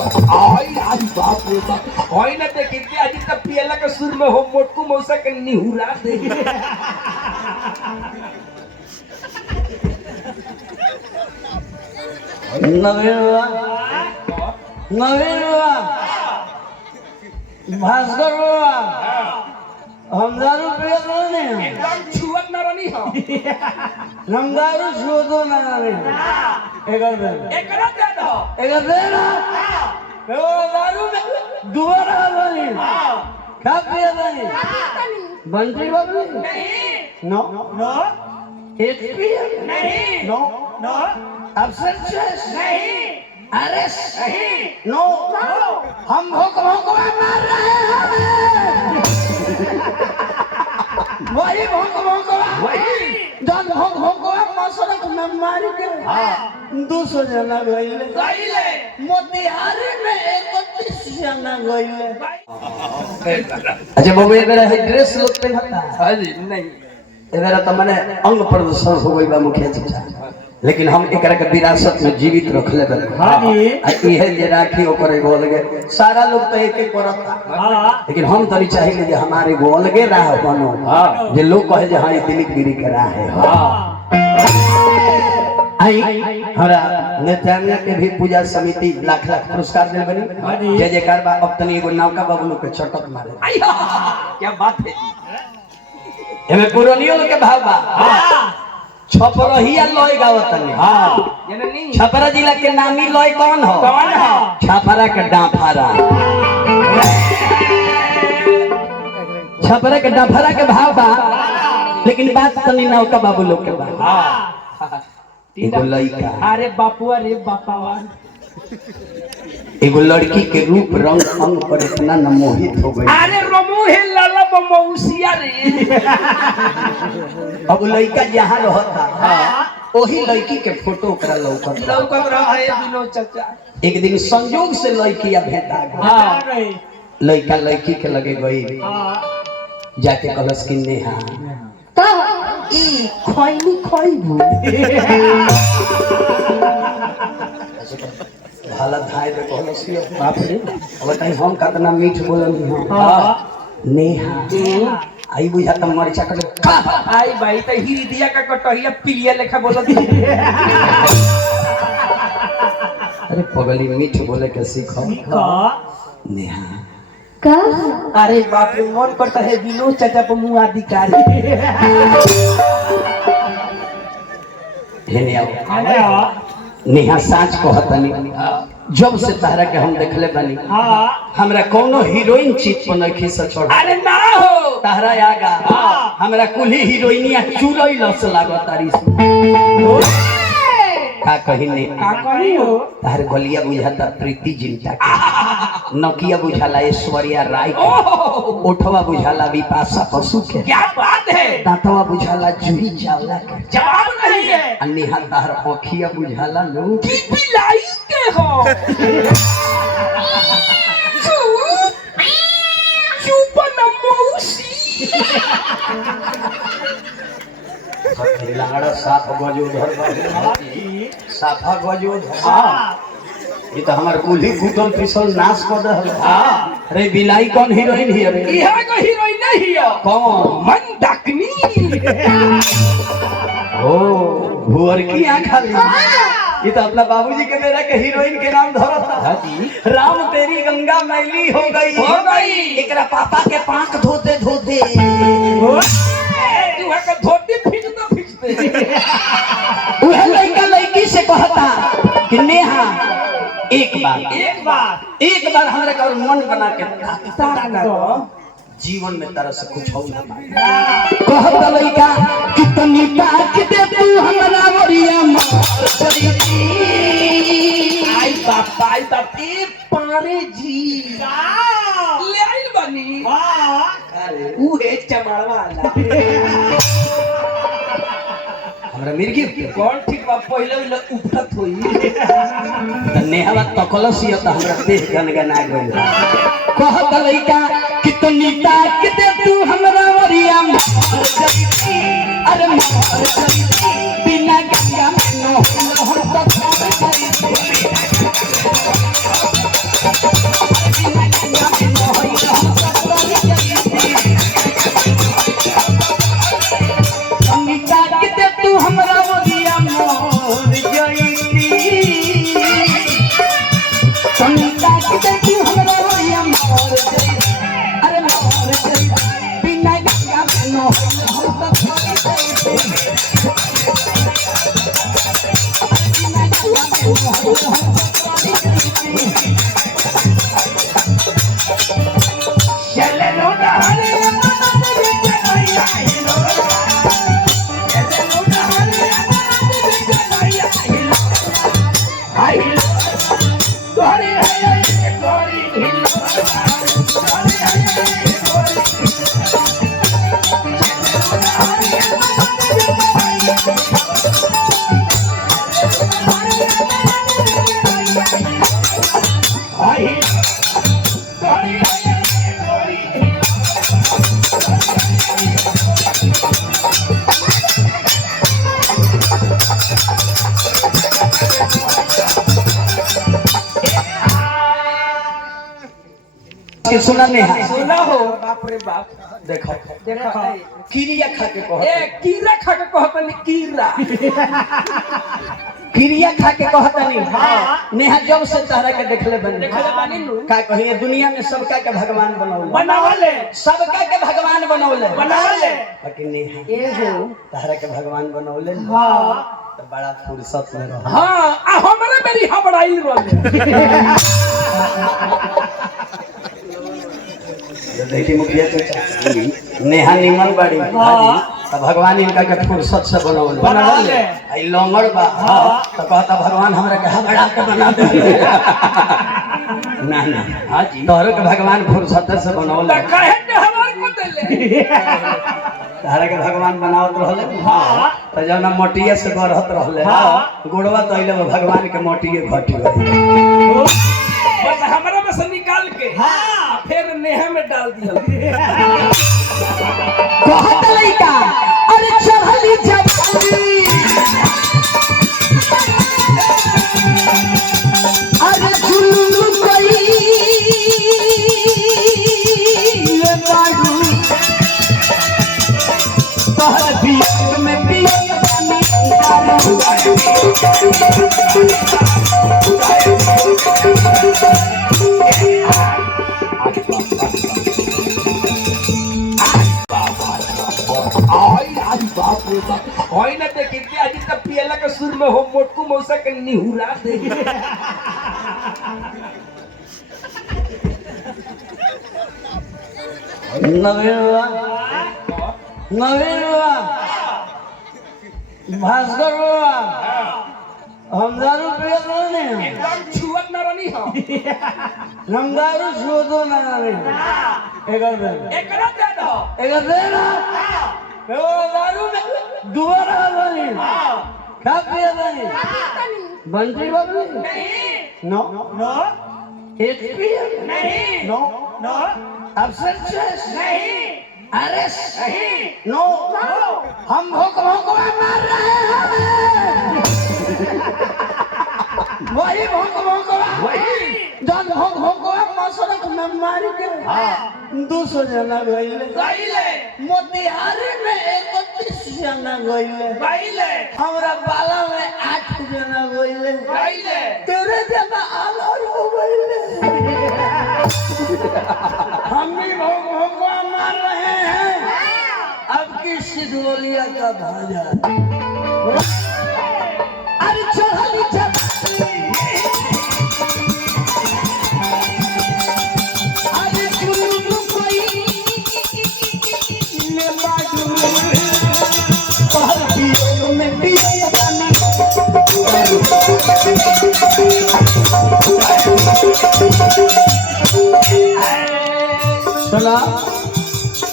आई आई बाप रे बाप होई ना देखि के आज तक पियला के सुर में हो मोटकू मौसा के निहुरा दे नवीनवा भास्कर हम दारू पिए नहीं एकदम छुअत न रनी हो हम दारू छुअतो नहीं एकर दे ना वो दारू में दुबारा वाली क्या पिए नहीं बंटी बाबू नहीं नो नो एचपीएम नहीं नो नो अब्सेंस नहीं अरे नहीं नो हम भोक मार रहे हैं वही भोक वही जब भोक मसरक में मार के 200 जना गइले मोतिहारी में 31 जना गइले। अच्छा बाबू एबेरा है ड्रेस लोग पे हता हां जी नहीं एबेरा तो माने अंग प्रदर्शन हो गइल बा मुखिया जी लेकिन हम एकरा के विरासत में जीवित रखले बन हां जी इहे जे राखी ओकर एगो अलगे सारा लोग तो एक एक करता हां लेकिन हम तनी चाहिए जे हमारे एगो अलगे राह बनो हां जे लोग कहे जे हां ई दिलीप गिरी के राह है हां आई हमरा नेतानिया के भी पूजा समिति लाख लाख पुरस्कार देल बनी जय जयकार बा अब तनी एगो नौका बाबू के चटक मारे क्या बात है एमे पुरानियों के भाव बा छपरहिया लय गावतनी हां जननी छपरा जिला के नामी लय कौन हो छपरा के डाफारा छपरा के डाफारा के भाव बा लेकिन बात तनी नौका बाबू लोग के बा हां एगो लड़का अरे बापुआ रे बापावा एगो लड़की के रूप रंग अंग पर इतना न मोहित हो गई अरे रमो है लाला मौसिया रे अब लड़का जहाँ रहता वही लड़की के फोटो ओकरा लौकत रहा है विनोद चाचा एक दिन संयोग से लड़की भेंटा गई लड़का लड़की के लगे गई जाके कहलस कि नेहा ई खैनी खैबू भाला धाय दे कहलस बाप रे अब कहीं हम कितना मीठ बोलनी हां नेहा आई बुझा त मरचा कर आई भाई त हिरी दिया का कटहिया पिलिया लेखा बोलत अरे पगली मीठ बोले के सीखो नेहा का अरे बाप रे मन करता है विनोद चाचा पर मुंह अधिकारी हेने आओ नेहा साच कहतनी जब से तारा के हम देखले बानी हमरा कोनो हीरोइन चीज पर नहीं सचड़ अरे ना हो तारा आगा हमरा कुली हीरोइनिया चुरई लस लागतारी का कहिने हो तार गलिया बुझाता प्रीति जिंटा नकिया बुझाला ऐश्वर्या राय ओठवा बुझाला विपाशा बसु के क्या बात है दांतवा बुझाला जूही चावला के जवाब नहीं है अन्नेहा तार ओखिया बुझाला लो की पिलाई के हो चुप न मौसी लाड़ा साफ गजो धर साफा गजो ये तो हमार कुली कुटल पिसल नाश कर दे अरे बिलाई कौन हीरोइन ही अरे इहा को हीरोइन नहीं है कौन मंदाकिनी ओ भुअर की आंख वाली ये तो अपना बाबूजी के मेरा के हीरोइन के नाम धरता हां जी राम तेरी गंगा मैली हो गई एकरा पापा के पांख धोते धोते तू का धोती खींचते वह लड़का लड़की से कहता कि नेहा एक बार हमरा का मन बना के तारा जीवन में तरह से कुछ हो ना कहता लड़का कितनी बात दे तू हमरा मोरिया आई बाप ए पारे जी ले आइल बनी अरे ऊ है चमाड़वा वाला हमरा मिर्गी कौन ठीक बा पहले उठत होई नेहवा तकलसी त हमरा देह गनगना गइल कहत लइका कितनी ताक दे तू हमरा ओरिया अरे बिना गंगा में नो हम तो सुना नहीं सुना हो बाप रे बाप देखो देखो किरिया खा के कहो ए कीड़ा खा के कहतनी कीड़ा किरिया खा के कहता नहीं नेहा जब से तहरा के देखले देखले बानी नु का कहिए दुनिया में सबका के भगवान बनौले बनावले सबका के भगवान बनौले बनावले लेकिन नेहा ए हो तहरा के भगवान बनौले हां तो बड़ा फुर्सत में रहो हां आ हमरे मेरी हबड़ाई रोले देखिए मुखिया चाचा नेहा निमन बाड़ी तो भगवान इनका के फुर्सत से बनौले आई लोंगड़ बा तो कहता भगवान हमरा के हबड़ा के बना दे ना ना हां जी तोहरो के भगवान फुर्सत से बनौले त कहे ने हमार को देले तारा के भगवान बनावत रहले हां तो जब ना मोटिया से गरहत रहले हां गोड़वा तइले भगवान के मोटिए घटी बस हमरा में से निकाल के हां फिर नेहा में डाल दिया कहत लइका अरे चढ़ली जवानी अरे झुलू कोई ये बाडू तोहर बियाह में पिया आज बाप रे बाप होई ना देखि के आज तक पियला के सुर में हो मोटकू मौसा के निहुरा दे नवीनवा भास्कर बाबा हम दारू पियत नहीं एकदम छुअत न रनी हो हम दारू छुअतो ना नहीं एकर दे एकरा दे दो एकर दे ना एगो दारू में दुबारा बनी का पियत नहीं बंटी बाबू नहीं नो नो एचपीएम नहीं नो नो अब्सेंस नहीं अरे नहीं नो हम भोक भोकवा मार रहे हैं वही भोक भोकवा वही जब भोक भोकवा मसरक में मार के 200 जना गइले गइले मोतिहारी में 31 जना गइले गइले हमरा बाला में 8 जना गइले गइले तेरे जना अलग हो गइले हम भी भोक भोकवा मार रहे हैं अब की सिद्धोलिया का भाजा अरे चढ़ली अरे चुरू कोई ले बाडू पर पियो में पियो सुना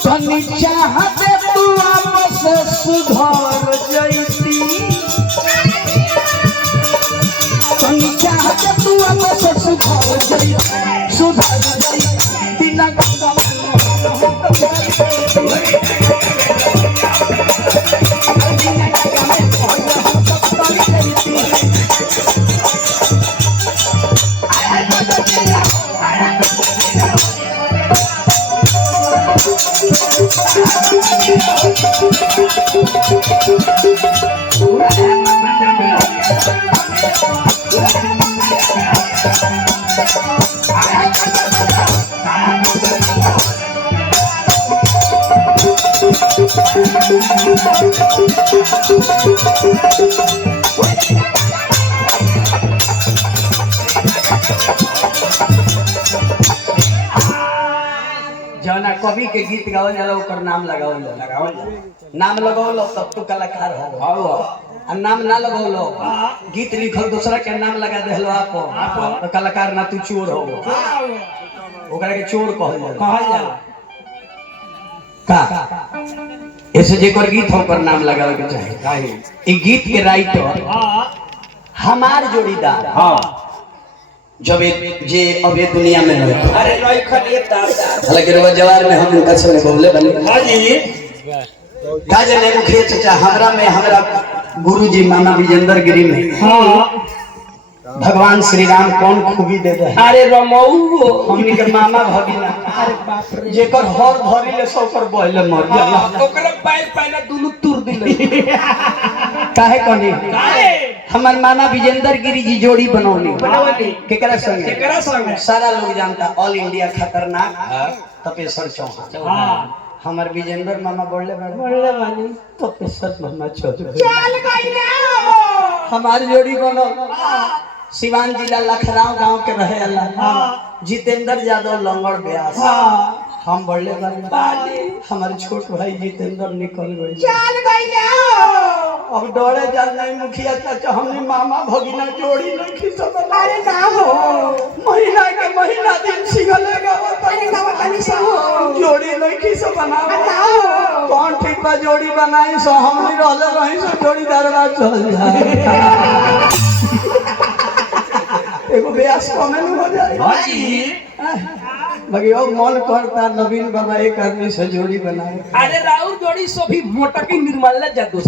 तनी चाहते तू आपस सुधर जैती तनी चाहते तू आपस सुधर जैती सुधर जैती बिना जौना कवि के गीत गावल जाला ओकर नाम लगावल जाला नाम लगावल तब तू कलाकार हो आ नाम ना लगावल गीत लिखल दूसरा के नाम लगा देहलो आप तो कलाकार ना तू चोर हो ओकरा के चोर कहल जाला का ऐसे जेकर गीत हो ओकर नाम लगावे के चाही काहे ई गीत के राइटर हमार जोड़ीदार जब जे अब ये दुनिया में नहीं। अरे नहीं खलिए दादा हालांकि रवा जवार में हम इनका से बोले बने। हां जी का जाने मुखिया चाचा हमरा में हमरा गुरुजी मामा विजेंद्र गिरी में हां भगवान श्री राम कौन खूबी दे दे। अरे रमऊ हमनी के मामा भगिना अरे बाप रे जेकर हर धरी ले सो कर बहले मर जाला। ओकरा पैर पैना दुनु तुर दिले काहे कोनी काहे हमार मामा विजेंद्र गिरी जी जोड़ी बनौली बनौली। केकरा संगे केकरा संगे सारा लोग जानता ऑल इंडिया खतरनाक तपेश्वर चौहान। हां हमार विजेंद्र मामा बोलले बानी तपेश्वर मामा चल गई ना हमार जोड़ी बनो सिवान जिला लखराव गांव के रहे अल्लाह जितेंद्र यादव लंगड़ व्यास हम बोलले बानी हमारे छोट भाई जितेंद्र निकल गए चल गई ना अब डरे जान नहीं मुखिया चाचा हमने मामा भगिना जोड़ी नहीं खींच अरे ना हो महीना के महीना दिन सिगलेगा अरे ना बतानी से हो जोड़ी नहीं खींच बनाओ बताओ कौन ठीक बा जोड़ी बनाई सो हम नहीं रहले रही सो जोड़ी दरबार चल जाए एगो ब्यास कमे नहीं हो जाए। हां जी बाकी और मन करता नवीन बाबा एक आदमी से जोड़ी बनाए। अरे राउर जोड़ी सो भी मोटकी निर्मल जादू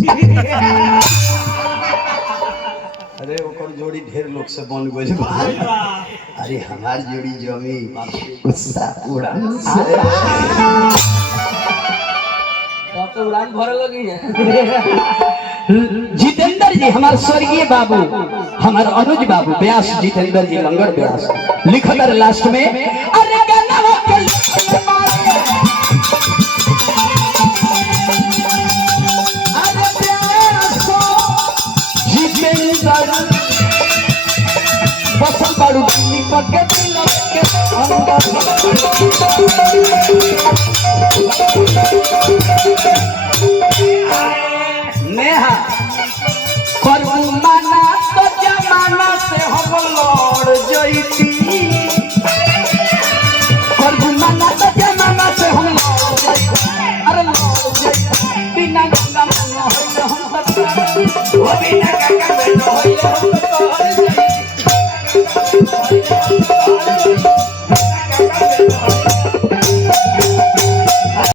अरे ओकर जोड़ी ढेर लोग से बन गइल बा। अरे हमार जोड़ी जमी गुस्सा उड़ान से तो उड़ान भरे लगी है जितेंद्र जी हमार स्वर्गीय बाबू हमार अनुज बाबू व्यास जितेंद्र जी लंगड़ व्यास लिखत है लास्ट में अरे गाना के अरे व्यास जितेंद्र बसल बारू निपट के दिल के अंदर